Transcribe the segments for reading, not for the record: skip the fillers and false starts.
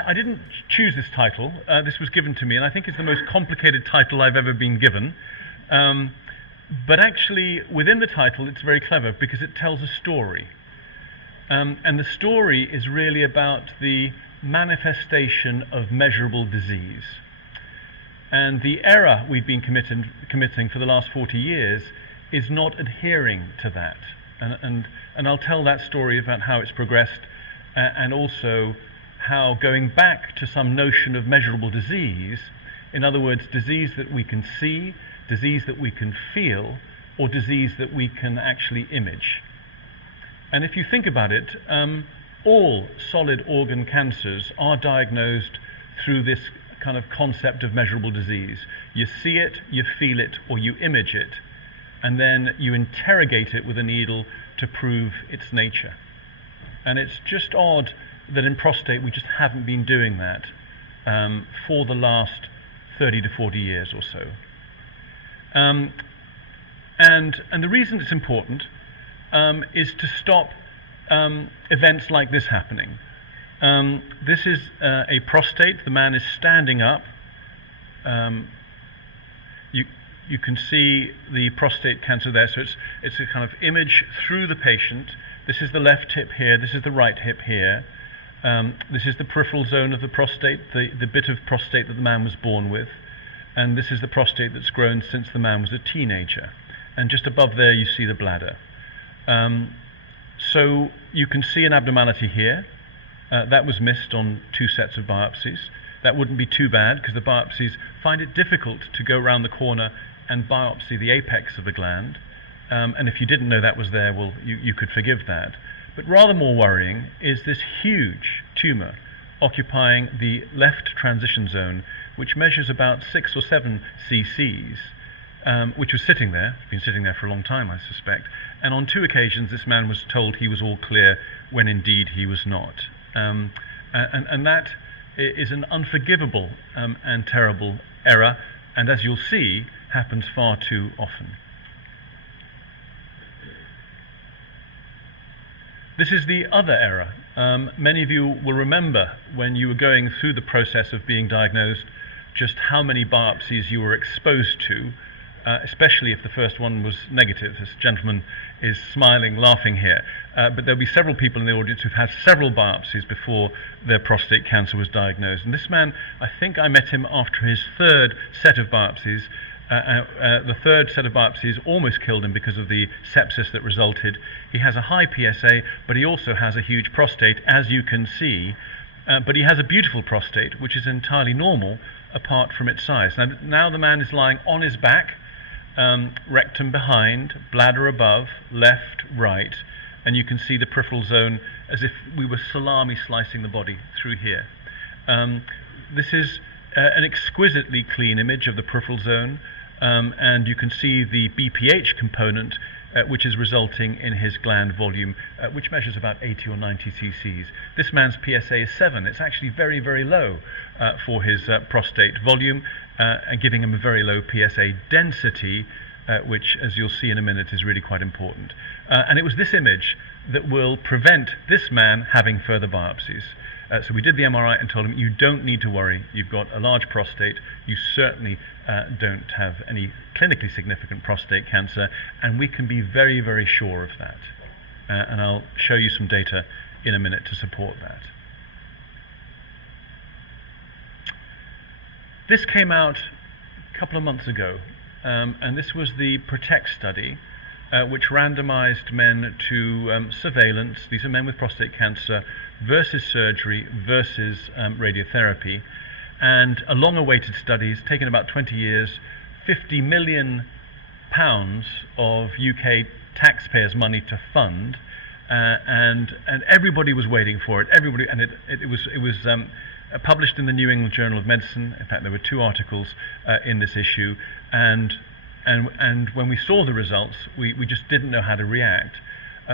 I didn't choose this title. This was given to me, and I think it's the most complicated title I've ever been given. But actually, within the title, it's very clever because it tells a story. And the story is really about the manifestation of measurable disease. And the error we've been committing for the last 40 years is not adhering to that. And I'll tell that story about how it's progressed, and also how going back to some notion of measurable disease, in other words, disease that we can see, disease that we can feel, or disease that we can actually image. And if you think about it, all solid organ cancers are diagnosed through this kind of concept of measurable disease. You see it, you feel it, or you image it, and then you interrogate it with a needle to prove its nature. And it's just odd that in prostate we just haven't been doing that for the last 30 to 40 years or so. And the reason it's important is to stop events like this happening. This is a prostate. The man is standing up. You can see the prostate cancer there, so it's a kind of image through the patient. This is the left hip here, this is the right hip here. This is the peripheral zone of the prostate, the bit of prostate that the man was born with. And this is the prostate that's grown since the man was a teenager. And just above there you see the bladder. So you can see an abnormality here. That was missed on 2 sets of biopsies. That wouldn't be too bad because the biopsies find it difficult to go around the corner and biopsy the apex of the gland. And if you didn't know that was there, well, you could forgive that. But rather more worrying is this huge tumor occupying the left transition zone, which measures about 6 or 7 cc's, which was sitting there. It's been sitting there for a long time, I suspect. And on 2 occasions, this man was told he was all clear when indeed he was not. And that is an unforgivable and terrible error, and as you'll see, happens far too often. This is the other error. Many of you will remember when you were going through the process of being diagnosed just how many biopsies you were exposed to, especially if the first one was negative. This gentleman is smiling, laughing here. But there'll be several people in the audience who've had several biopsies before their prostate cancer was diagnosed. And this man, I think I met him after his 3rd set of biopsies. The 3rd set of biopsies almost killed him because of the sepsis that resulted. He has a high PSA, but he also has a huge prostate, as you can see. But he has a beautiful prostate, which is entirely normal apart from its size. Now the man is lying on his back, rectum behind, bladder above, left, right, and you can see the peripheral zone as if we were salami slicing the body through here. This is an exquisitely clean image of the peripheral zone, and you can see the BPH component, which is resulting in his gland volume, which measures about 80 or 90 cc's. This man's PSA is 7. It's actually very, very low for his prostate volume, and giving him a very low PSA density, which, as you'll see in a minute, is really quite important. And it was this image that will prevent this man having further biopsies. So we did the MRI and told him, you don't need to worry, you've got a large prostate, you certainly don't have any clinically significant prostate cancer, and we can be very, very sure of that. And I'll show you some data in a minute to support that. This came out a couple of months ago, and this was the PROTECT study, which randomized men to surveillance. These are men with prostate cancer versus surgery versus radiotherapy, and a long-awaited study. It's taken about 20 years, £50 million of UK taxpayers' money to fund, and everybody was waiting for it. Everybody, and it was published in the New England Journal of Medicine. In fact, there were 2 articles in this issue, and when we saw the results, we just didn't know how to react,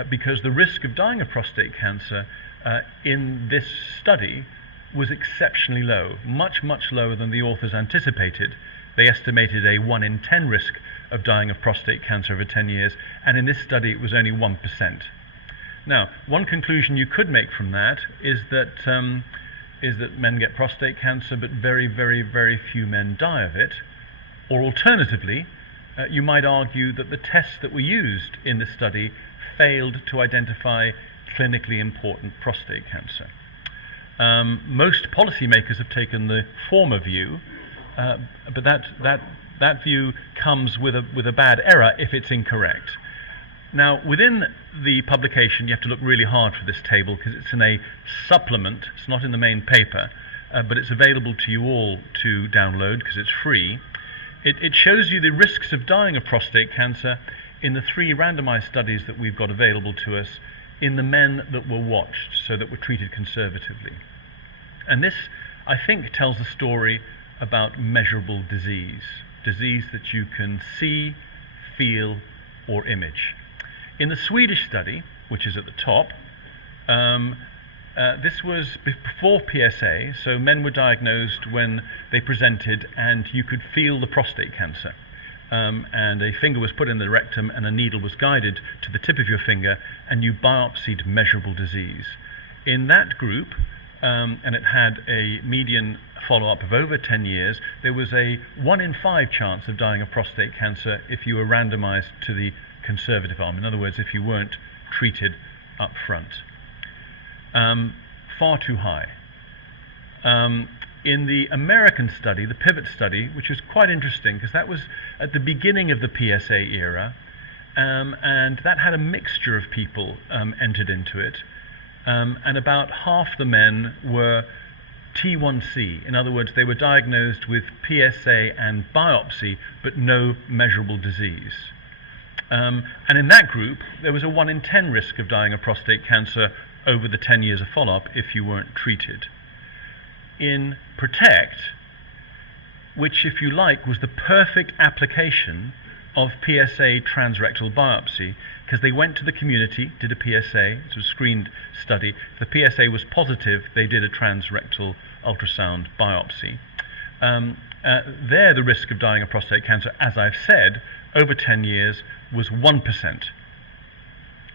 because the risk of dying of prostate cancer in this study was exceptionally low, much, much lower than the authors anticipated. They estimated a 1 in 10 risk of dying of prostate cancer over 10 years, and in this study it was only 1%. Now, one conclusion you could make from that is that is that men get prostate cancer, but very, very, very few men die of it. Or alternatively, you might argue that the tests that were used in this study failed to identify clinically important prostate cancer. Most policymakers have taken the former view, but that view comes with a bad error if it's incorrect. Now, within the publication, you have to look really hard for this table because it's in a supplement. It's not in the main paper, but it's available to you all to download because it's free. It shows you the risks of dying of prostate cancer in the 3 randomized studies that we've got available to us in the men that were watched, so that were treated conservatively. And this, I think, tells a story about measurable disease that you can see, feel, or image. In the Swedish study, which is at the top, this was before PSA, so men were diagnosed when they presented and you could feel the prostate cancer. And a finger was put in the rectum and a needle was guided to the tip of your finger and you biopsied measurable disease. In that group, and it had a median follow-up of over 10 years, there was a 1 in 5 chance of dying of prostate cancer if you were randomized to the conservative arm. In other words, if you weren't treated up front. Far too high. In the American study, the PIVOT study, which was quite interesting because that was at the beginning of the PSA era, and that had a mixture of people entered into it, and about half the men were T1C. In other words, they were diagnosed with PSA and biopsy, but no measurable disease. And in that group, there was a 1 in 10 risk of dying of prostate cancer over the 10 years of follow-up if you weren't treated. In PROTECT, which, if you like, was the perfect application of PSA transrectal biopsy, because they went to the community, did a PSA, it was a screened study. If the PSA was positive, they did a transrectal ultrasound biopsy. There, the risk of dying of prostate cancer, as I've said, over 10 years was 1%.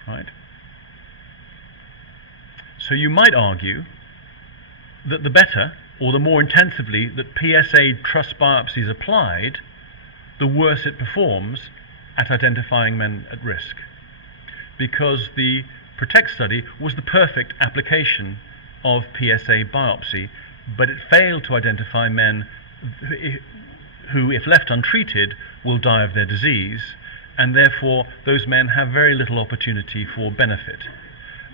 Right? So you might argue that the better, or the more intensively, that PSA trust biopsy is applied, the worse it performs at identifying men at risk. Because the PROTECT study was the perfect application of PSA biopsy, but it failed to identify men who, if left untreated, will die of their disease, and therefore those men have very little opportunity for benefit.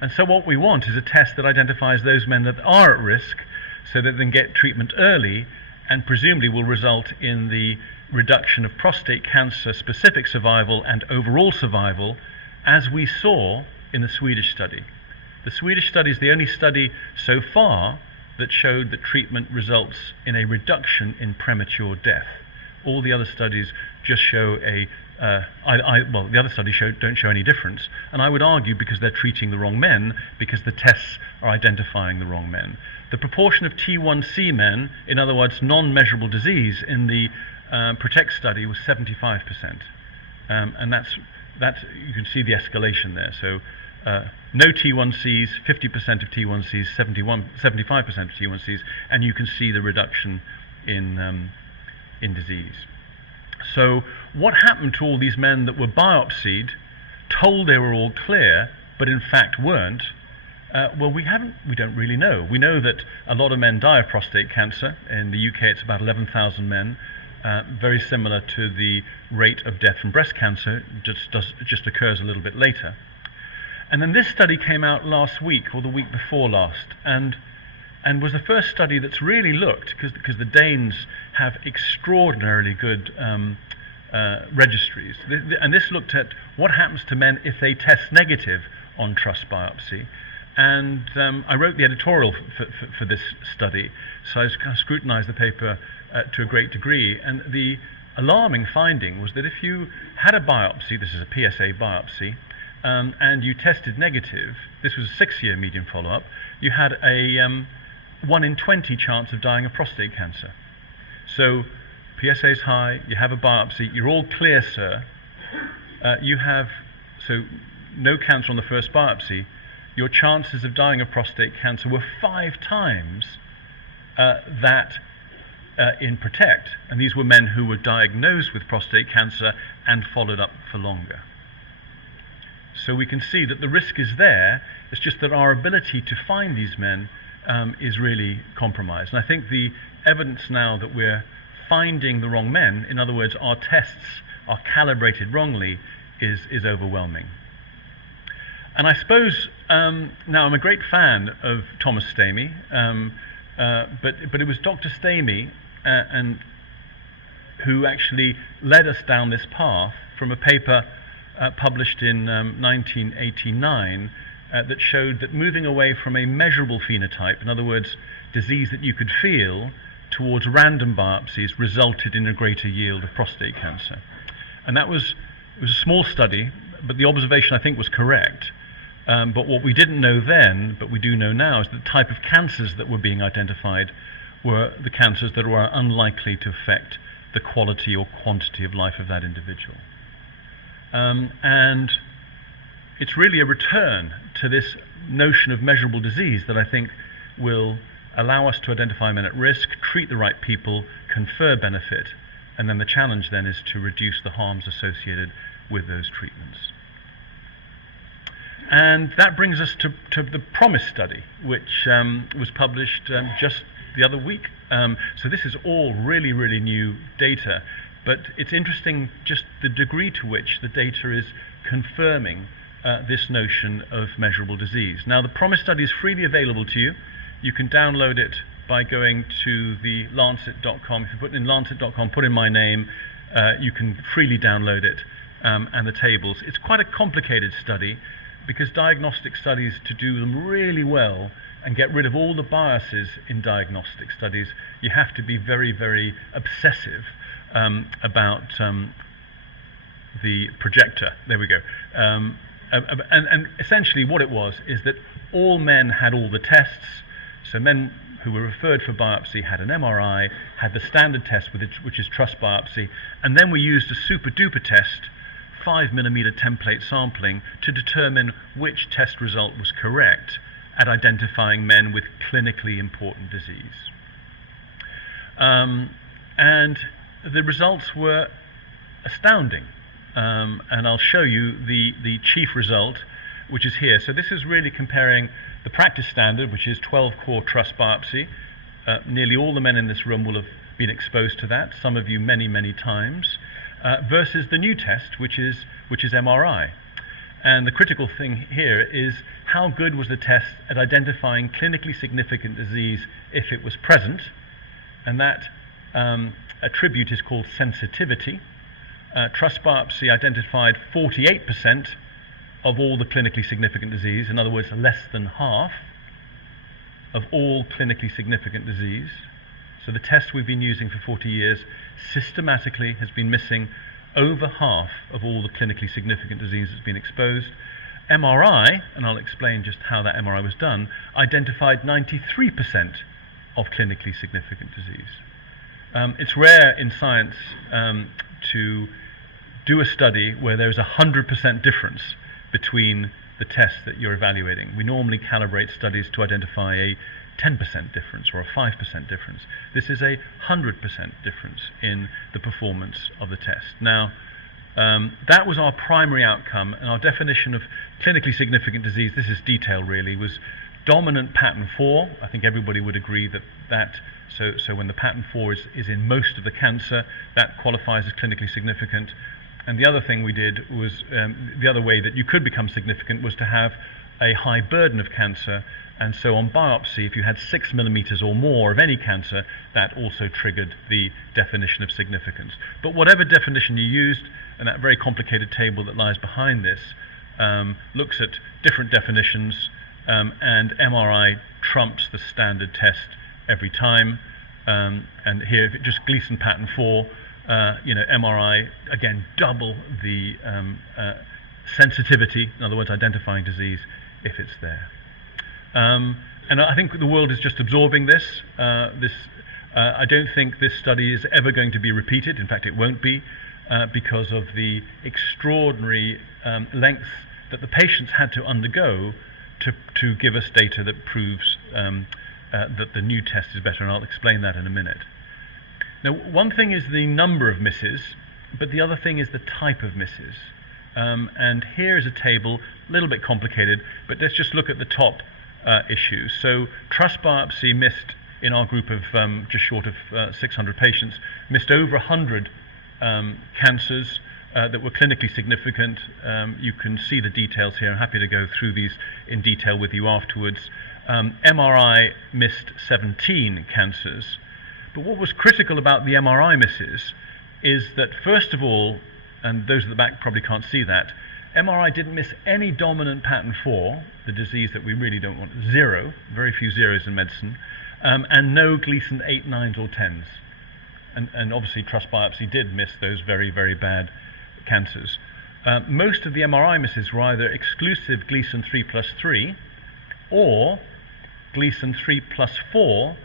And so what we want is a test that identifies those men that are at risk so that they can get treatment early and presumably will result in the reduction of prostate cancer specific survival and overall survival, as we saw in the Swedish study. The Swedish study is the only study so far that showed that treatment results in a reduction in premature death. All the other studies just show well, the other studies don't show any difference, and I would argue because they're treating the wrong men, because the tests are identifying the wrong men. The proportion of T1C men, in other words, non-measurable disease, in the PROTECT study was 75%, and that's you can see the escalation there. So no T1Cs, 50% of T1Cs, 75% of T1Cs, and you can see the reduction in disease. So what happened to all these men that were biopsied, told they were all clear, but in fact weren't? Well, we don't really know. We know that a lot of men die of prostate cancer. In the UK, it's about 11,000 men, very similar to the rate of death from breast cancer. It just occurs a little bit later. And then this study came out last week, or the week before last, and was the first study that's really looked, because the Danes have extraordinarily good registries, and this looked at what happens to men if they test negative on trust biopsy. And I wrote the editorial for this study, so I kind of scrutinized the paper to a great degree, and the alarming finding was that if you had a biopsy, this is a PSA biopsy, and you tested negative, this was a 6-year median follow-up, you had a 1 in 20 chance of dying of prostate cancer. So PSA is high, you have a biopsy, you're all clear, sir, you have no cancer on the first biopsy, your chances of dying of prostate cancer were 5 times that in PROTECT, and these were men who were diagnosed with prostate cancer and followed up for longer. So we can see that the risk is there, it's just that our ability to find these men is really compromised. And I think the evidence now that we're finding the wrong men, in other words, our tests are calibrated wrongly, is overwhelming. And I suppose, now I'm a great fan of Thomas Stamey, but it was Dr. Stamey and who actually led us down this path from a paper published in 1989 that showed that moving away from a measurable phenotype, in other words, disease that you could feel, towards random biopsies resulted in a greater yield of prostate cancer. And it was a small study, but the observation I think was correct. But what we didn't know then, but we do know now, is the type of cancers that were being identified were the cancers that were unlikely to affect the quality or quantity of life of that individual. And it's really a return to this notion of measurable disease that I think will allow us to identify men at risk, treat the right people, confer benefit, and then the challenge then is to reduce the harms associated with those treatments. And that brings us to the PROMISE study, which was published just the other week. So this is all really, really new data, but it's interesting just the degree to which the data is confirming this notion of measurable disease. Now, the PROMISE study is freely available to you. You can download it by going to the Lancet.com. If you put in Lancet.com, put in my name, you can freely download it and the tables. It's quite a complicated study because diagnostic studies, to do them really well and get rid of all the biases in diagnostic studies, you have to be very, very obsessive about the projector. There we go. And essentially what it was is that all men had all the tests. So men who were referred for biopsy had an MRI, had the standard test, which is truss biopsy, and then we used a super duper test, 5mm template sampling, to determine which test result was correct at identifying men with clinically important disease. And the results were astounding. And I'll show you the chief result, which is here. So this is really comparing the practice standard, which is 12-core truss biopsy. Nearly all the men in this room will have been exposed to that, some of you many, many times, versus the new test, which is MRI. And the critical thing here is how good was the test at identifying clinically significant disease if it was present, and that attribute is called sensitivity. Truss biopsy identified 48% of all the clinically significant disease, in other words, less than half of all clinically significant disease. So the test we've been using for 40 years systematically has been missing over half of all the clinically significant disease that's been exposed. MRI, and I'll explain just how that MRI was done, identified 93% of clinically significant disease. It's rare in science to do a study where there's 100% difference between the tests that you're evaluating. We normally calibrate studies to identify a 10% difference or a 5% difference. This is a 100% difference in the performance of the test. Now, that was our primary outcome, and our definition of clinically significant disease, this is detail really, was dominant pattern 4. I think everybody would agree that so when the pattern 4 is in most of the cancer, that qualifies as clinically significant. And the other thing we did was, the other way that you could become significant was to have a high burden of cancer, and so on biopsy, if you had 6mm or more of any cancer, that also triggered the definition of significance. But whatever definition you used, and that very complicated table that lies behind this, looks at different definitions, and MRI trumps the standard test every time. And here, if it just Gleason pattern 4, MRI, again, double the sensitivity, in other words, identifying disease if it's there. And I think the world is just absorbing this. I don't think this study is ever going to be repeated. In fact, it won't be, because of the extraordinary length that the patients had to undergo to give us data that proves that the new test is better, and I'll explain that in a minute. Now, one thing is the number of misses, but the other thing is the type of misses. And here is a table, a little bit complicated, but let's just look at the top issues. So trust biopsy missed in our group of just short of 600 patients, missed over 100 cancers that were clinically significant. You can see the details here. I'm happy to go through these in detail with you afterwards. MRI missed 17 cancers. But what was critical about the MRI misses is that, first of all, and those at the back probably can't see that, MRI didn't miss any dominant pattern 4, the disease that we really don't want, 0, very few zeros in medicine, and no Gleason 8, 9s or 10s. And obviously trust biopsy did miss those very, very bad cancers. Most of the MRI misses were either exclusive Gleason 3 plus 3 or Gleason 3 plus 4,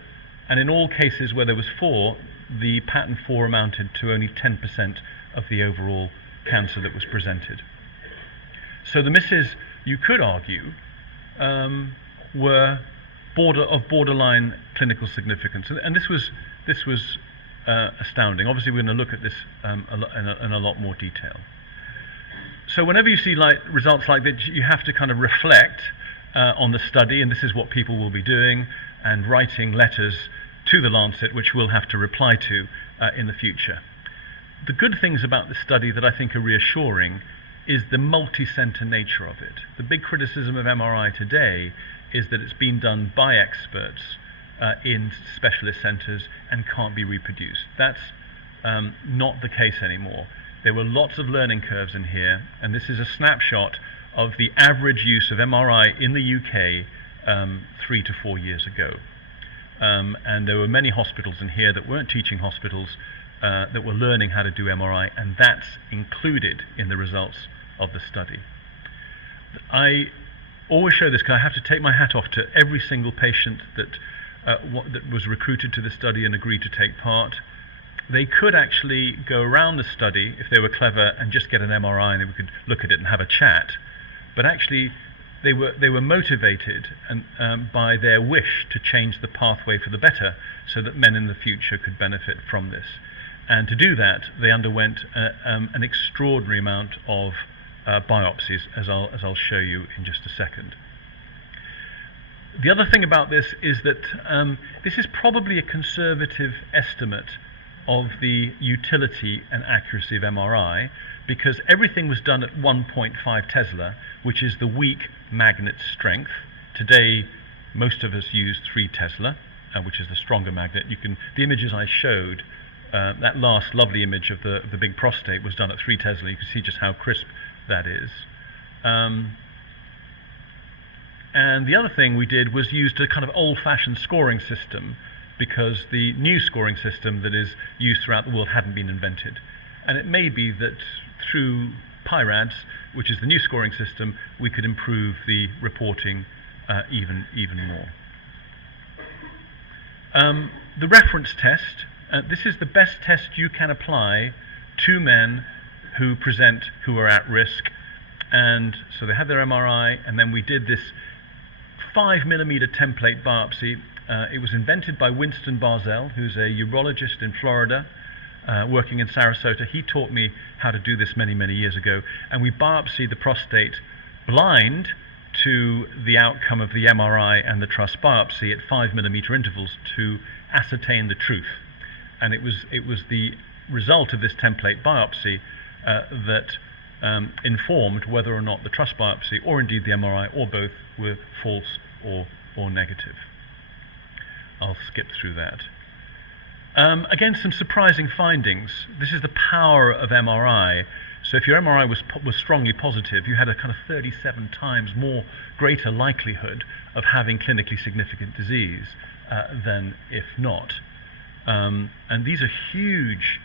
and in all cases where there was 4, the pattern 4 amounted to only 10% of the overall cancer that was presented. So the misses, you could argue, were borderline clinical significance, and this was astounding. Obviously, we're going to look at this in a lot more detail. So whenever you see results like that, you have to kind of reflect on the study, and this is what people will be doing, and writing letters to the Lancet, which we'll have to reply to in the future. The good things about this study that I think are reassuring is the multi-center nature of it. The big criticism of MRI today is that it's been done by experts in specialist centers and can't be reproduced. That's not the case anymore. There were lots of learning curves in here, and this is a snapshot of the average use of MRI in the UK 3 to 4 years ago. And there were many hospitals in here that weren't teaching hospitals that were learning how to do MRI, and that's included in the results of the study. I always show this because I have to take my hat off to every single patient that was recruited to the study and agreed to take part. They could actually go around the study if they were clever and just get an MRI and we could look at it and have a chat. But actually, they were motivated by their wish to change the pathway for the better, so that men in the future could benefit from this. And to do that, they underwent an extraordinary amount of biopsies, as I'll show you in just a second. The other thing about this is that this is probably a conservative estimate of the utility and accuracy of MRI, because everything was done at 1.5 Tesla, which is the weak magnet strength. Today, most of us use 3 Tesla, which is the stronger magnet. The images I showed, that last lovely image of the big prostate was done at 3 Tesla. You can see just how crisp that is. And the other thing we did was used a kind of old-fashioned scoring system, because the new scoring system that is used throughout the world hadn't been invented. And it may be that through PIRADS, which is the new scoring system, we could improve the reporting even more. The reference test, this is the best test you can apply to men who are at risk. And so they had their MRI, and then we did this 5mm template biopsy. It was invented by Winston Barzell, who's a urologist in Florida, working in Sarasota. He taught me how to do this many, many years ago. And we biopsied the prostate blind to the outcome of the MRI and the trust biopsy at 5mm intervals to ascertain the truth. And it was the result of this template biopsy that informed whether or not the trust biopsy, or indeed the MRI, or both, were false or negative. I'll skip through that. Again, some surprising findings. This is the power of MRI. So if your MRI was strongly positive, you had a kind of 37 times more greater likelihood of having clinically significant disease than if not. And these are huge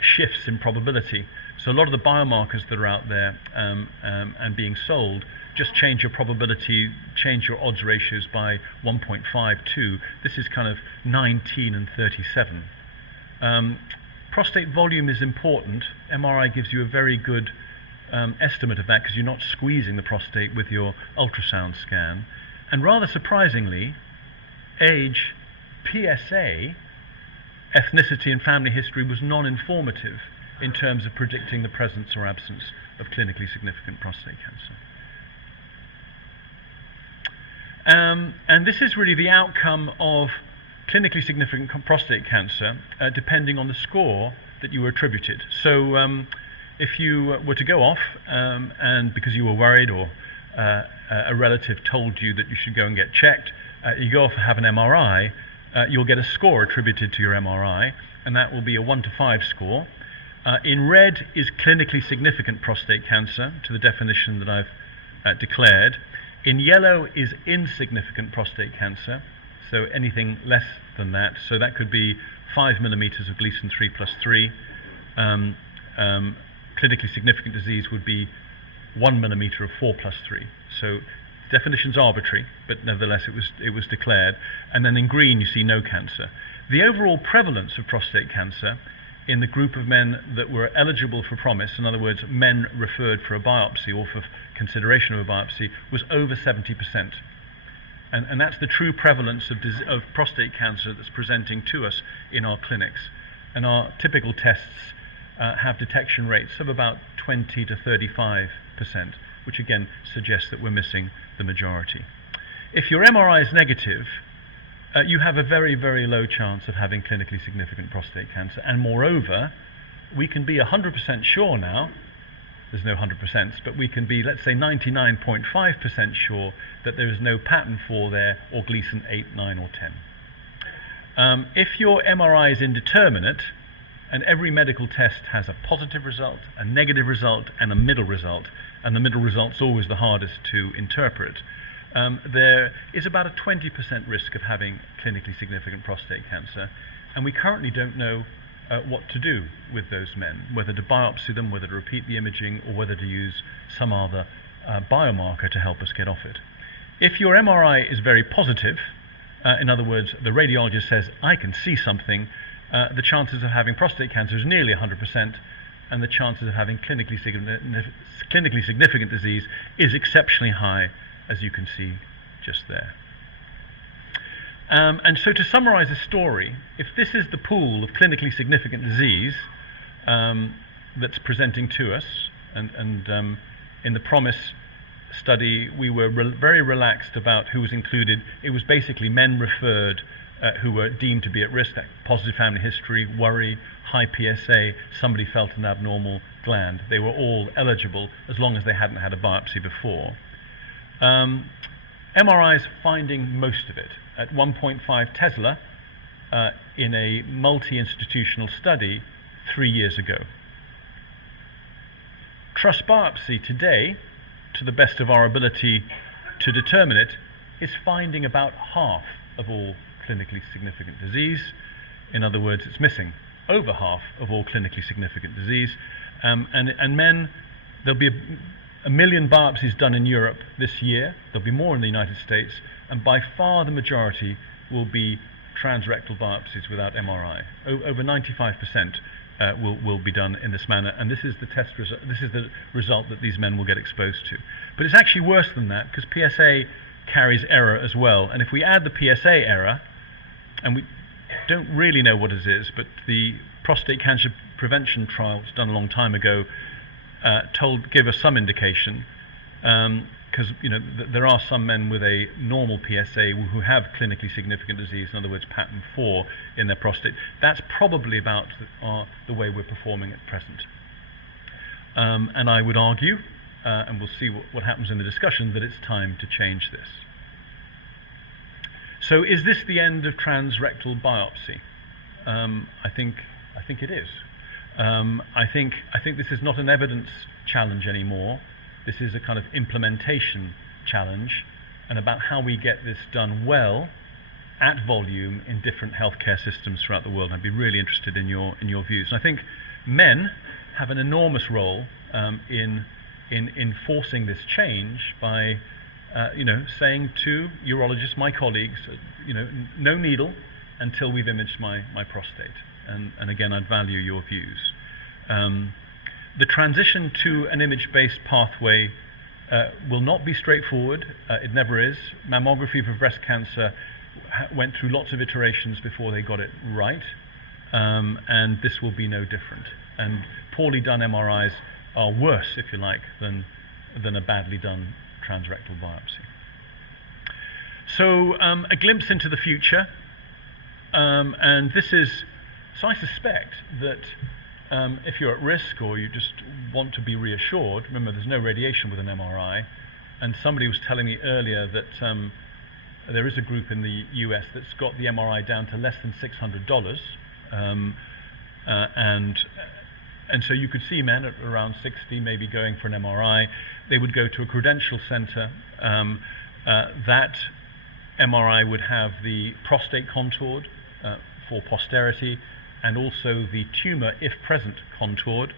shifts in probability. So a lot of the biomarkers that are out there and being sold just change your probability, change your odds ratios by 1.52. This is kind of 19 and 37. Prostate volume is important. MRI gives you a very good estimate of that, because you're not squeezing the prostate with your ultrasound scan. And rather surprisingly, age, PSA, ethnicity and family history, was non-informative in terms of predicting the presence or absence of clinically significant prostate cancer. And this is really the outcome of clinically significant prostate cancer, depending on the score that you were attributed. So if you were to go off and because you were worried, or a relative told you that you should go and get checked, you go off and have an MRI, you'll get a score attributed to your MRI, and that will be a 1 to 5 score. In red is clinically significant prostate cancer, to the definition that I've declared. In yellow is insignificant prostate cancer, so anything less than that. So that could be 5 millimeters of Gleason 3 plus 3. Clinically significant disease would be 1 millimeter of 4 plus 3. So definition's arbitrary, but nevertheless it was declared. And then in green you see no cancer. The overall prevalence of prostate cancer in the group of men that were eligible for PROMIS, in other words, men referred for a biopsy or for consideration of a biopsy, was over 70%. And that's the true prevalence of prostate cancer that's presenting to us in our clinics. And our typical tests have detection rates of about 20 to 35%, which again suggests that we're missing the majority. If your MRI is negative, you have a very, very low chance of having clinically significant prostate cancer. And moreover, we can be 100% sure now, there's no 100%, but we can be, let's say, 99.5% sure that there is no pattern 4 there, or Gleason 8, 9, or 10. If your MRI is indeterminate, and every medical test has a positive result, a negative result, and a middle result, and the middle result's always the hardest to interpret, there is about a 20% risk of having clinically significant prostate cancer, and we currently don't know what to do with those men, whether to biopsy them, whether to repeat the imaging, or whether to use some other biomarker to help us get off it. If your MRI is very positive, in other words, the radiologist says, I can see something, the chances of having prostate cancer is nearly 100%, and the chances of having clinically significant disease is exceptionally high, as you can see just there. And so to summarize the story, if this is the pool of clinically significant disease that's presenting to us, and in the PROMIS study we were very relaxed about who was included. It was basically men referred who were deemed to be at risk, positive family history, worry, high PSA, somebody felt an abnormal gland. They were all eligible as long as they hadn't had a biopsy before. MRI is finding most of it at 1.5 Tesla in a multi-institutional study 3 years ago. Trust biopsy today, to the best of our ability to determine it, is finding about half of all clinically significant disease. In other words, it's missing over half of all clinically significant disease. And men, there'll be a million biopsies done in Europe this year. There'll be more in the United States, and by far the majority will be transrectal biopsies without MRI. Over 95% will be done in this manner, and this is the test result. This is the result that these men will get exposed to. But it's actually worse than that, because PSA carries error as well. And if we add the PSA error, and we don't really know what it is, but the prostate cancer prevention trial was done a long time ago, give us some indication, because there are some men with a normal PSA who have clinically significant disease, in other words pattern 4 in their prostate. That's probably about the way we're performing at present. And I would argue, and we'll see what happens in the discussion, that it's time to change this. So is this the end of transrectal biopsy? I think it is. I think this is not an evidence challenge anymore. This is a kind of implementation challenge, and about how we get this done well at volume in different healthcare systems throughout the world. I'd be really interested in your views. And I think men have an enormous role in forcing this change by saying to urologists, my colleagues, no needle until we've imaged my prostate. And again, I'd value your views. The transition to an image-based pathway will not be straightforward. It never is. Mammography for breast cancer went through lots of iterations before they got it right, and this will be no different. And poorly done MRIs are worse, if you like, than a badly done transrectal biopsy. So a glimpse into the future, and this is, so I suspect that if you're at risk or you just want to be reassured, remember there's no radiation with an MRI, and somebody was telling me earlier that there is a group in the US that's got the MRI down to less than $600, and so you could see men at around 60 maybe going for an MRI. They would go to a credential center. That MRI would have the prostate contoured for posterity, and also the tumor, if present, contoured.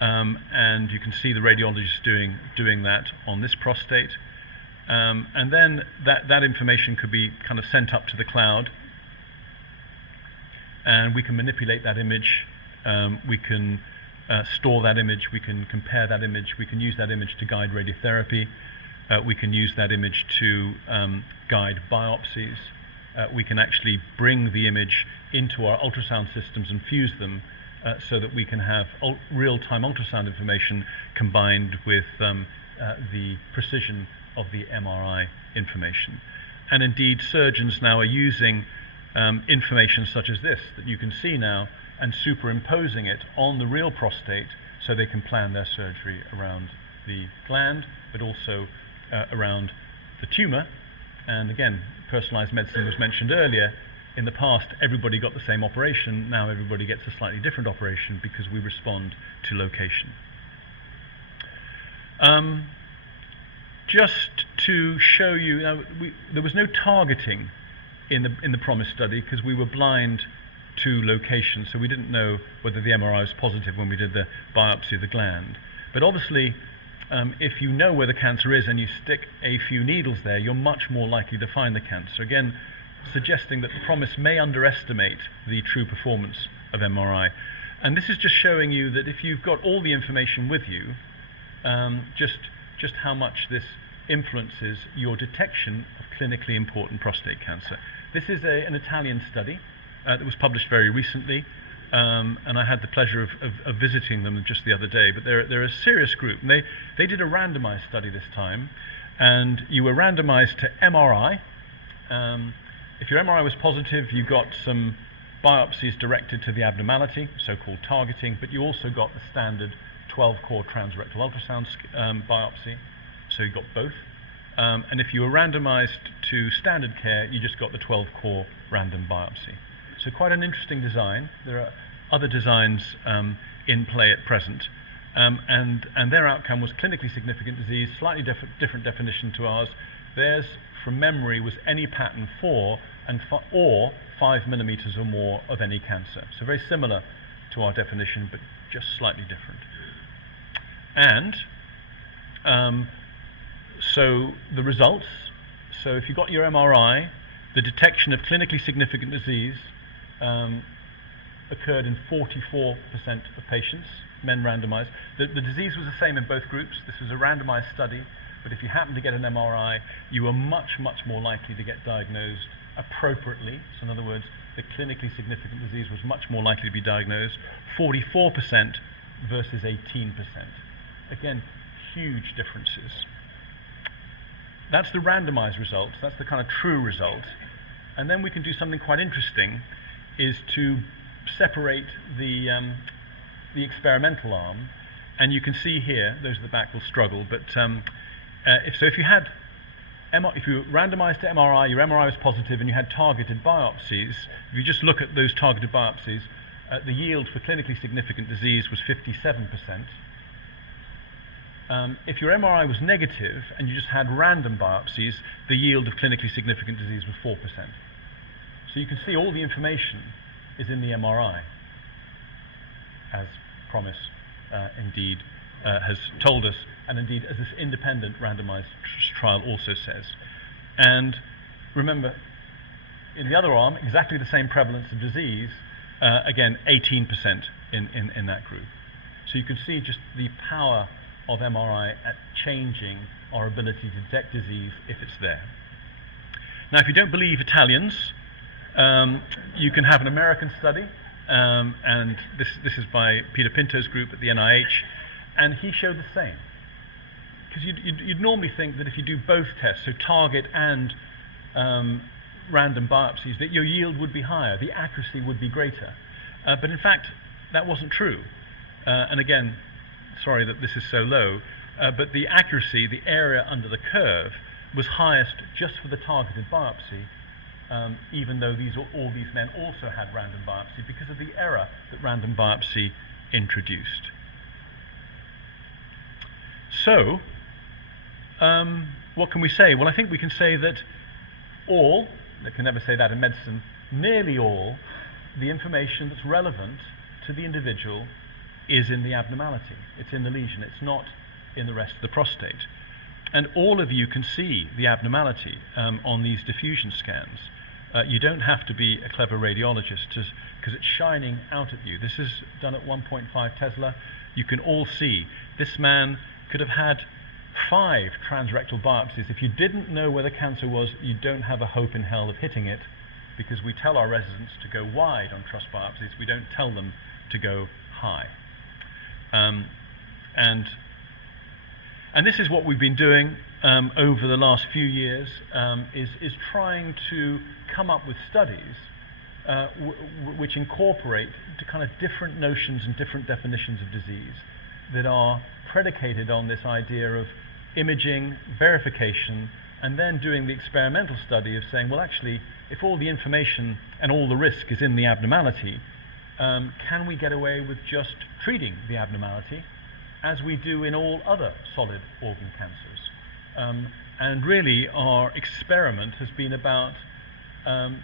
And you can see the radiologist doing that on this prostate. And then that information could be kind of sent up to the cloud, and we can manipulate that image. We can store that image, we can compare that image, we can use that image to guide radiotherapy, we can use that image to guide biopsies. We can actually bring the image into our ultrasound systems and fuse them so that we can have real-time ultrasound information combined with the precision of the MRI information. And indeed, surgeons now are using information such as this that you can see now and superimposing it on the real prostate so they can plan their surgery around the gland, but also around the tumor. And again, personalized medicine was mentioned earlier. In the past, everybody got the same operation. Now everybody gets a slightly different operation because we respond to location. Just to show you, there was no targeting in the PROMISE study because we were blind to location, so we didn't know whether the MRI was positive when we did the biopsy of the gland. But obviously, if you know where the cancer is and you stick a few needles there, you're much more likely to find the cancer. Again, suggesting that the PROMISE may underestimate the true performance of MRI. And this is just showing you that if you've got all the information with you, just how much this influences your detection of clinically important prostate cancer. This is an Italian study that was published very recently, and I had the pleasure of visiting them just the other day. But they're a serious group, and they did a randomized study this time, and you were randomized to MRI. If your MRI was positive, you got some biopsies directed to the abnormality, so-called targeting, but you also got the standard 12-core transrectal ultrasound biopsy, so you got both. And if you were randomized to standard care, you just got the 12-core random biopsy. So quite an interesting design. There are other designs in play at present, and their outcome was clinically significant disease, slightly different definition to ours. Theirs, from memory, was any pattern 4 or 5 millimeters or more of any cancer. So very similar to our definition, but just slightly different. And so the results, so if you got your MRI, the detection of clinically significant disease occurred in 44% of patients, men randomized. The disease was the same in both groups. This was a randomized study, but if you happened to get an MRI, you were much, much more likely to get diagnosed appropriately. So in other words, the clinically significant disease was much more likely to be diagnosed, 44% versus 18%. Again, huge differences. That's the randomized results. That's the kind of true result. And then we can do something quite interesting, is to separate the experimental arm. And you can see here, those at the back will struggle, but if you were randomized to MRI, your MRI was positive, and you had targeted biopsies, if you just look at those targeted biopsies, the yield for clinically significant disease was 57%. If your MRI was negative and you just had random biopsies, the yield of clinically significant disease was 4%. So you can see all the information is in the MRI, as PROMISE indeed has told us, and indeed as this independent randomized trial also says. And remember, in the other arm, exactly the same prevalence of disease, again 18% in that group. So you can see just the power of MRI at changing our ability to detect disease if it's there. Now, if you don't believe Italians, you can have an American study, and this is by Peter Pinto's group at the NIH, and he showed the same. Because you'd normally think that if you do both tests, so target and random biopsies, that your yield would be higher, the accuracy would be greater. But in fact, that wasn't true. And again, sorry that this is so low, but the accuracy, the area under the curve, was highest just for the targeted biopsy, even though all these men also had random biopsy because of the error that random biopsy introduced. So, what can we say? Well, I think we can say that they can never say that in medicine, nearly all the information that's relevant to the individual is in the abnormality. It's in the lesion. It's not in the rest of the prostate. And all of you can see the abnormality on these diffusion scans. You don't have to be a clever radiologist because it's shining out at you. This is done at 1.5 Tesla. You can all see this man could have had 5 transrectal biopsies. If you didn't know where the cancer was, you don't have a hope in hell of hitting it, because we tell our residents to go wide on truss biopsies. We don't tell them to go high. And this is what we've been doing over the last few years, is trying to come up with studies which incorporate the kind of different notions and different definitions of disease that are predicated on this idea of imaging, verification, and then doing the experimental study of saying, well, actually, if all the information and all the risk is in the abnormality, can we get away with just treating the abnormality as we do in all other solid organ cancers? And really, our experiment has been about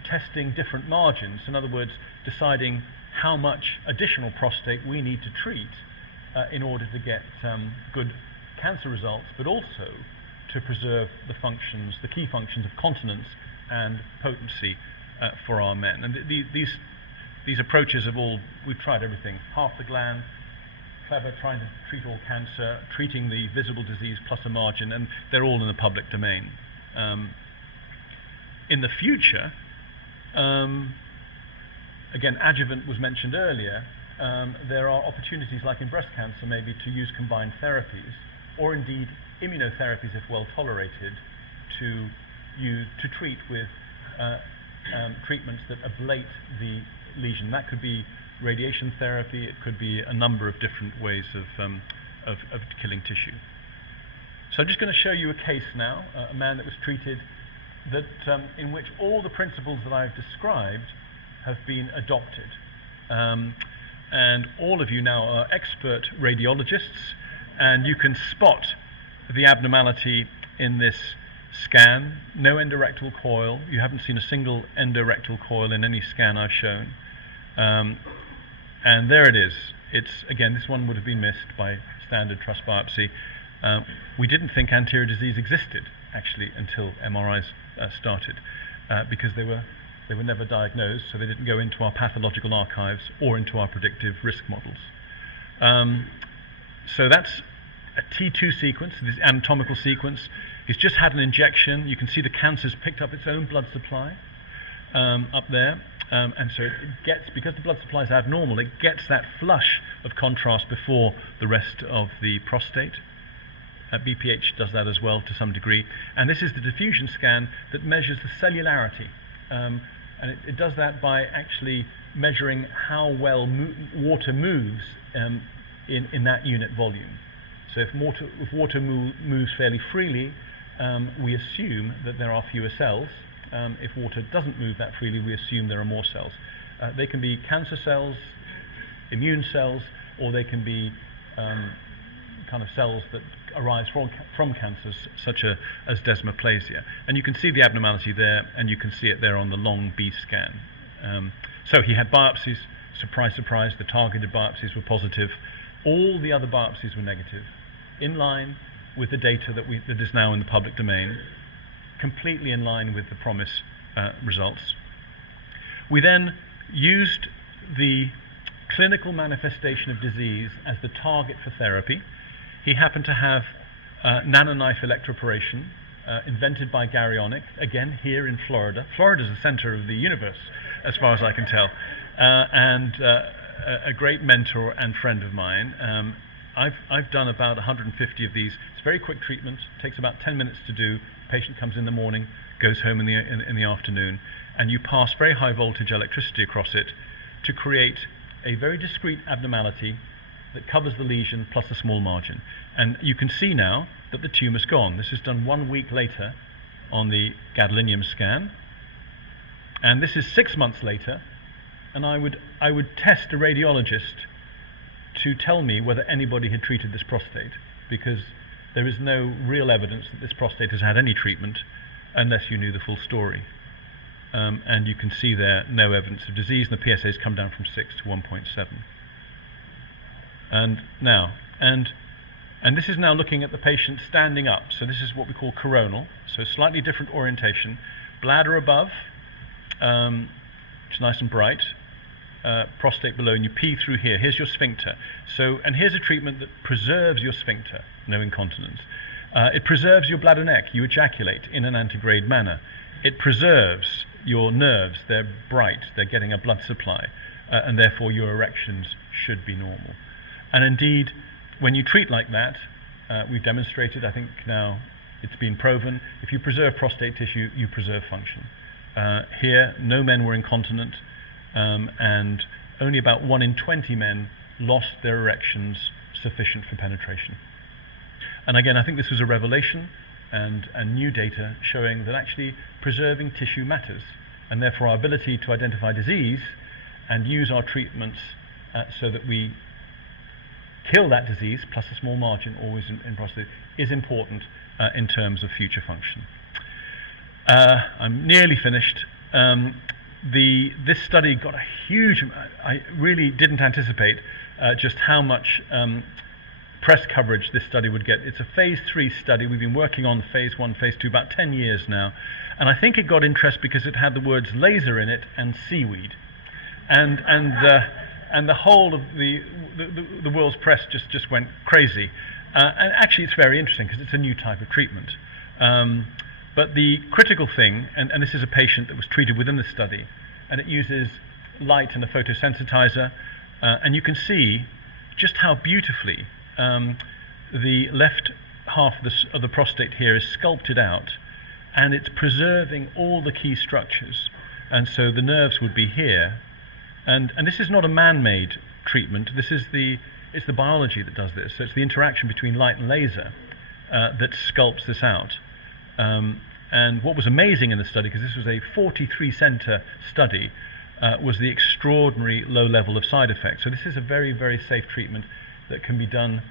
testing different margins. In other words, deciding how much additional prostate we need to treat in order to get good cancer results, but also to preserve the functions, the key functions of continence and potency for our men. And these approaches we've tried everything. Half the gland, clever, trying to treat all cancer, treating the visible disease plus a margin, and they're all in the public domain. In the future, again, adjuvant was mentioned earlier, there are opportunities like in breast cancer maybe to use combined therapies, or indeed immunotherapies if well tolerated, to treat with treatments that ablate the lesion. That could be radiation therapy, it could be a number of different ways of killing tissue. So I'm just going to show you a case now, a man that was treated in which all the principles that I've described have been adopted. And all of you now are expert radiologists, and you can spot the abnormality in this scan. No endorectal coil. You haven't seen a single endorectal coil in any scan I've shown. And there it is. Again, this one would have been missed by standard truss biopsy. We didn't think anterior disease existed, actually, until MRIs started, because they were never diagnosed, so they didn't go into our pathological archives or into our predictive risk models. So that's a T2 sequence, this anatomical sequence. He's just had an injection. You can see the cancer's picked up its own blood supply up there. And so it gets, because the blood supply is abnormal, it gets that flush of contrast before the rest of the prostate. BPH does that as well to some degree. And this is the diffusion scan that measures the cellularity. And it does that by actually measuring how well water moves in that unit volume. So if water moves fairly freely, we assume that there are fewer cells. If water doesn't move that freely, we assume there are more cells. They can be cancer cells, immune cells, or they can be kind of cells that arise from cancers, such as desmoplasia. And you can see the abnormality there, and you can see it there on the long B scan. So he had biopsies. Surprise, surprise, the targeted biopsies were positive. All the other biopsies were negative, in line with the data that is now in the public domain, completely in line with the PROMISE results. We then used the clinical manifestation of disease as the target for therapy. He happened to have nanoknife electroporation invented by Gary Onick, again here in Florida. Florida is the center of the universe, as far as I can tell, and a great mentor and friend of mine. I've done about 150 of these. It's very quick treatment, takes about 10 minutes to do. Patient comes in the morning, goes home in the afternoon, and you pass very high voltage electricity across it to create a very discrete abnormality that covers the lesion plus a small margin. And you can see now that the tumor's gone. This is done 1 week later on the gadolinium scan, and this is 6 months later, and I would test a radiologist to tell me whether anybody had treated this prostate, because there is no real evidence that this prostate has had any treatment unless you knew the full story. And you can see there no evidence of disease, and the PSA's come down from 6 to 1.7. And this is now looking at the patient standing up. So this is what we call coronal, so slightly different orientation. Bladder above, which is nice and bright, prostate below, and you pee through here. Here's your sphincter. So, and here's a treatment that preserves your sphincter, no incontinence. It preserves your bladder neck. You ejaculate in an antegrade manner. It preserves your nerves. They're bright. They're getting a blood supply, and therefore your erections should be normal. And indeed, when you treat like that, we've demonstrated, I think now it's been proven, if you preserve prostate tissue, you preserve function. Here, no men were incontinent, and only about 1 in 20 men lost their erections sufficient for penetration. And again, I think this was a revelation and new data showing that actually preserving tissue matters, and therefore our ability to identify disease and use our treatments so that we kill that disease, plus a small margin always in prostate, is important in terms of future function. I'm nearly finished. This study got a huge, I really didn't anticipate just how much press coverage this study would get. It's a phase 3 study. We've been working on phase 1, phase 2 about 10 years now, and I think it got interest because it had the words laser in it and seaweed, and the whole of the world's press just went crazy. And actually it's very interesting because it's a new type of treatment. But the critical thing, and this is a patient that was treated within the study, and it uses light and a photosensitizer, and you can see just how beautifully the left half of the prostate here is sculpted out, and it's preserving all the key structures. And so the nerves would be here, and this is not a man-made treatment. It's the biology that does this. So it's the interaction between light and laser that sculpts this out. And what was amazing in the study, because this was a 43-center study, was the extraordinary low level of side effects. So this is a very, very safe treatment that can be done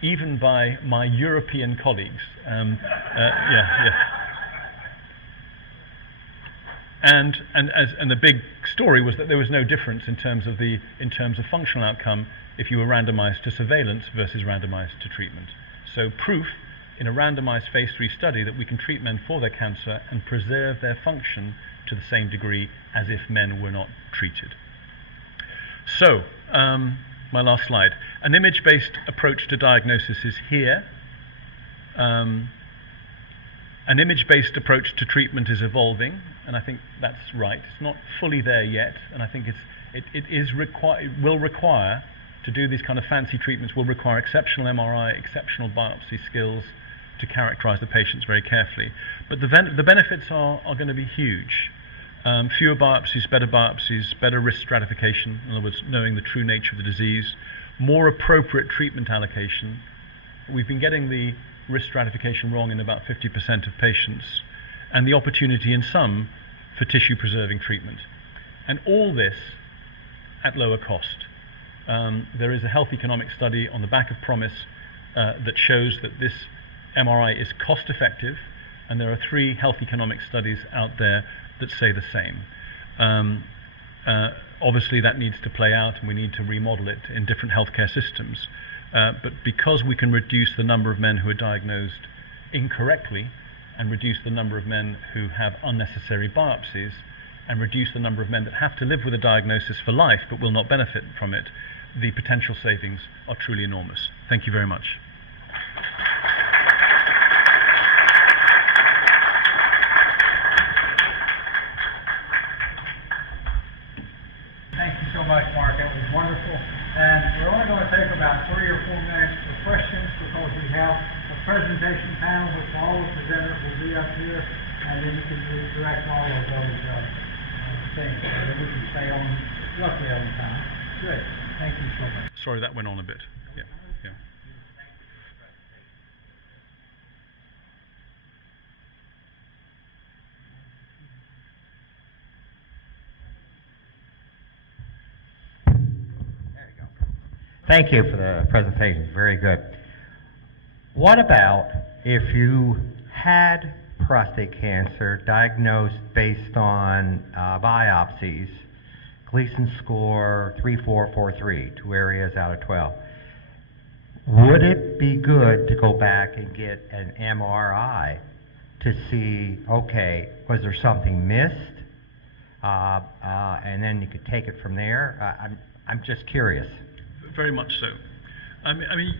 even by my European colleagues. And the big story was that there was no difference in terms of functional outcome if you were randomized to surveillance versus randomized to treatment. So proof in a randomized phase 3 study that we can treat men for their cancer and preserve their function to the same degree as if men were not treated. So, my last slide. An image-based approach to diagnosis is here. An image-based approach to treatment is evolving, and I think that's right. It's not fully there yet, and I think it will require, to do these kind of fancy treatments, will require exceptional MRI, exceptional biopsy skills to characterize the patients very carefully. But the benefits are going to be huge. Fewer biopsies, better risk stratification, in other words, knowing the true nature of the disease, more appropriate treatment allocation. We've been getting the risk stratification wrong in about 50% of patients, and the opportunity in some for tissue-preserving treatment. And all this at lower cost. There is a health economic study on the back of Promise that shows that this MRI is cost-effective, and there are 3 health economic studies out there that say the same. Obviously that needs to play out, and we need to remodel it in different healthcare systems. But because we can reduce the number of men who are diagnosed incorrectly, and reduce the number of men who have unnecessary biopsies, and reduce the number of men that have to live with a diagnosis for life but will not benefit from it, the potential savings are truly enormous. Thank you very much. presentation panel, which all the presenters will be up here, and then you can direct all of those things, so that we can stay on roughly on time. Good. Thank you so much. Sorry, that went on a bit. Yeah. Yeah. There you go. Thank you for the presentation. Very good. What about if you had prostate cancer diagnosed based on biopsies, Gleason score 3443, 2 areas out of 12? Would it be good to go back and get an MRI to see, okay, was there something missed? And then you could take it from there? I'm just curious. Very much so. I mean,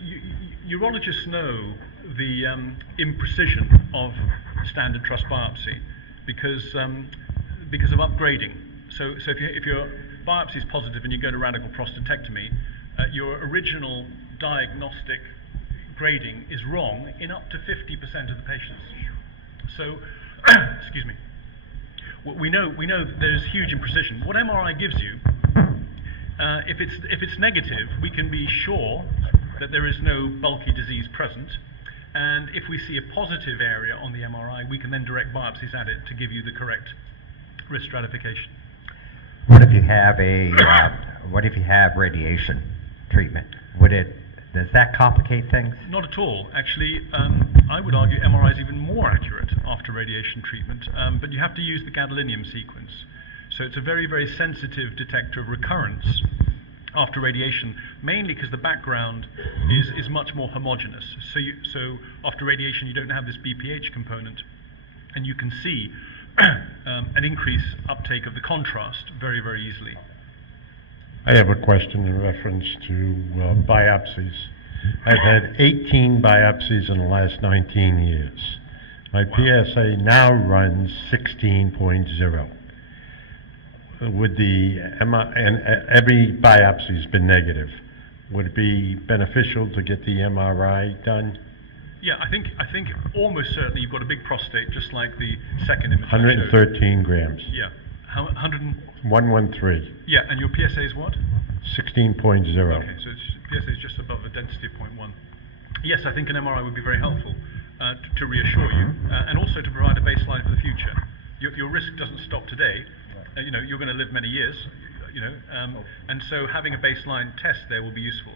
urologists know the imprecision of standard trust biopsy because of upgrading. So if your biopsy is positive and you go to radical prostatectomy, your original diagnostic grading is wrong in up to 50% of the patients. So, excuse me. We know that there's huge imprecision. What MRI gives you, if it's negative, we can be sure that there is no bulky disease present, and if we see a positive area on the MRI, we can then direct biopsies at it to give you the correct risk stratification. What if you have radiation treatment? Does that complicate things? Not at all. Actually, I would argue MRI is even more accurate after radiation treatment, but you have to use the gadolinium sequence. So it's a very, very sensitive detector of recurrence after radiation, mainly because the background is much more homogeneous. So after radiation, you don't have this BPH component, and you can see an increased uptake of the contrast very, very easily. I have a question in reference to biopsies. I've had 18 biopsies in the last 19 years. My PSA now runs 16.0. Would and every biopsy has been negative. Would it be beneficial to get the MRI done? Yeah, I think almost certainly you've got a big prostate, just like the second image. 113 grams. Yeah. 113. Yeah, and your PSA is what? 16.0. Okay, so PSA is just above a density of 0.1. Yes, I think an MRI would be very helpful to reassure you, and also to provide a baseline for the future. Your risk doesn't stop today. You're going to live many years, and so having a baseline test there will be useful.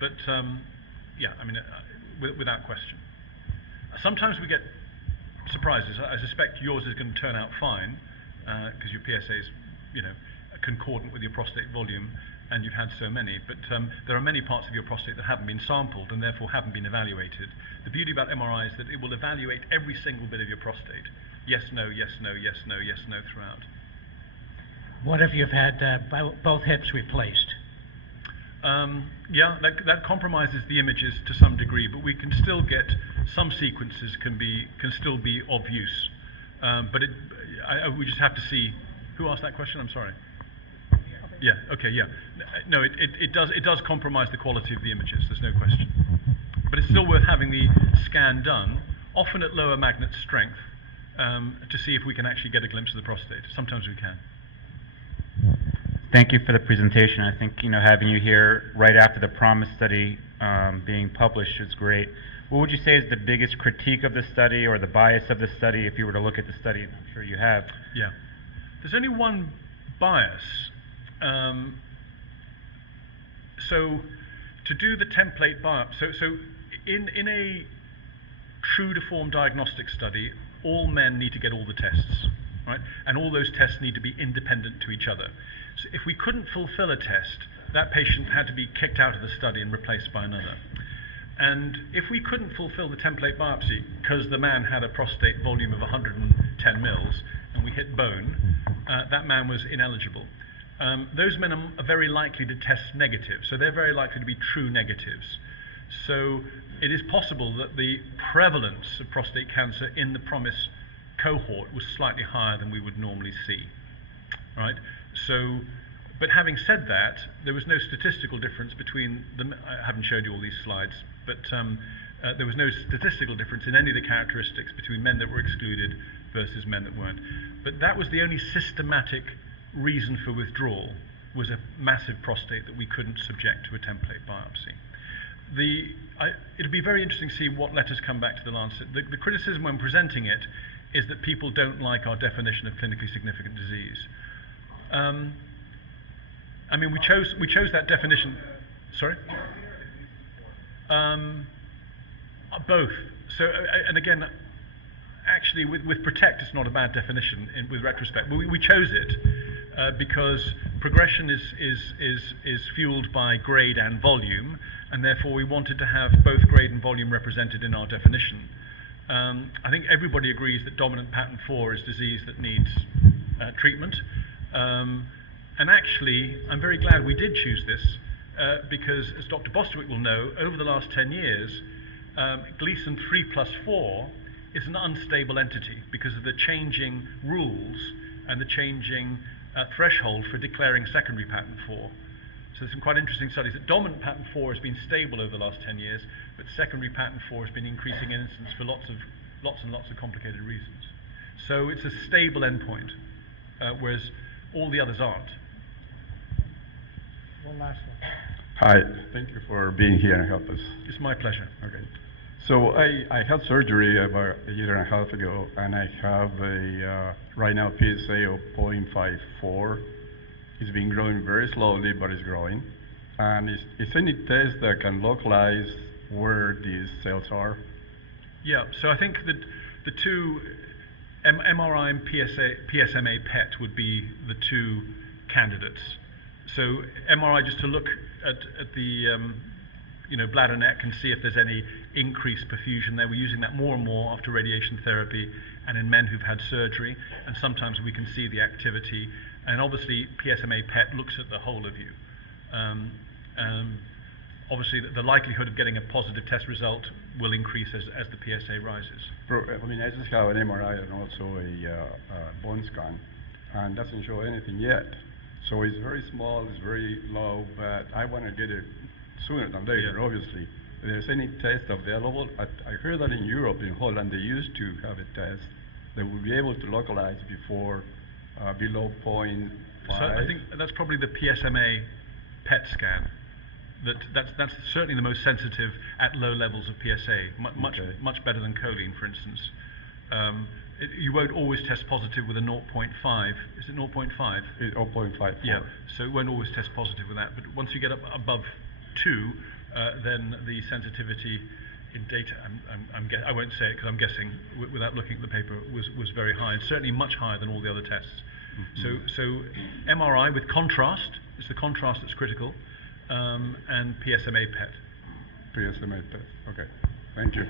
But yeah, I mean, without question. Sometimes we get surprises. I suspect yours is going to turn out fine because your PSA is, concordant with your prostate volume, and you've had so many. But there are many parts of your prostate that haven't been sampled and therefore haven't been evaluated. The beauty about MRI is that it will evaluate every single bit of your prostate. Yes, no, yes, no, yes, no, yes, no throughout. What if you've had both hips replaced? Yeah, that compromises the images to some degree, but we can still get some sequences can still be of use. But we just have to see. Who asked that question? I'm sorry. Yeah. Okay. Yeah. No, it does compromise the quality of the images. There's no question. But it's still worth having the scan done, often at lower magnet strength, to see if we can actually get a glimpse of the prostate. Sometimes we can. Thank you for the presentation. I think having you here right after the PROMISE study being published is great. What would you say is the biggest critique of the study or the bias of the study if you were to look at the study? And I'm sure you have. Yeah. There's only one bias. So to do the template biopsy, so in a true to form diagnostic study, all men need to get all the tests, right? And all those tests need to be independent to each other. So if we couldn't fulfill a test, that patient had to be kicked out of the study and replaced by another. And if we couldn't fulfill the template biopsy because the man had a prostate volume of 110 mils and we hit bone, that man was ineligible. Those men are very likely to test negative, so they're very likely to be true negatives. So it is possible that the prevalence of prostate cancer in the PROMISE cohort was slightly higher than we would normally see, right? So, but having said that, there was no statistical difference between them. I haven't showed you all these slides, but There was no statistical difference in any of the characteristics between men that were excluded versus men that weren't. But that was the only systematic reason for withdrawal, was a massive prostate that we couldn't subject to a template biopsy. It'll be very interesting to see what letters come back to the Lancet. The criticism when presenting it is that people don't like our definition of clinically significant disease. I mean, we chose that definition. Sorry? Both. So, and again, actually, with PROTECT, it's not a bad definition with retrospect. But we chose it because progression is fueled by grade and volume, and therefore we wanted to have both grade and volume represented in our definition. I think everybody agrees that dominant pattern 4 is disease that needs treatment. And actually, I'm very glad we did choose this because, as Dr. Bostwick will know, over the last 10 years, Gleason 3+4 is an unstable entity because of the changing rules and the changing threshold for declaring secondary pattern 4. So there's some quite interesting studies that dominant pattern 4 has been stable over the last 10 years, but secondary pattern 4 has been increasing in incidence for lots and lots of complicated reasons. So it's a stable endpoint, whereas all the others aren't. One last one. Hi, thank you for being here and help us. It's my pleasure. Okay. So I had surgery about a year and a half ago, and I have a right now PSA of 0.54. It's been growing very slowly, but it's growing. And is any test that can localize where these cells are? Yeah, so I think that the two, MRI and PSMA PET would be the two candidates. So MRI, just to look at the bladder neck and see if there's any increased perfusion there. We're using that more and more after radiation therapy and in men who've had surgery, and sometimes we can see the activity. And obviously PSMA PET looks at the whole of you. Obviously the likelihood of getting a positive test result will increase as the PSA rises. I mean, I just have an MRI and also a bone scan, and doesn't show anything yet. So it's very small, it's very low, but I want to get it sooner than later, Yeah. Obviously. If there's any test available, I heard that in Europe, in Holland, they used to have a test that would be able to localize before below 0.5. So I think that's probably the PSMA PET scan. That's certainly the most sensitive at low levels of PSA, much better than choline, for instance. You won't always test positive with a 0.5. Is it 0.5? 0.54. Yeah, so it won't always test positive with that. But once you get up above 2, then the sensitivity in data, I won't say it because I'm guessing without looking at the paper, was very high, and certainly much higher than all the other tests. Mm-hmm. So MRI with contrast, it's the contrast that's critical, and PSMA PET. PSMA PET, okay. Thank you.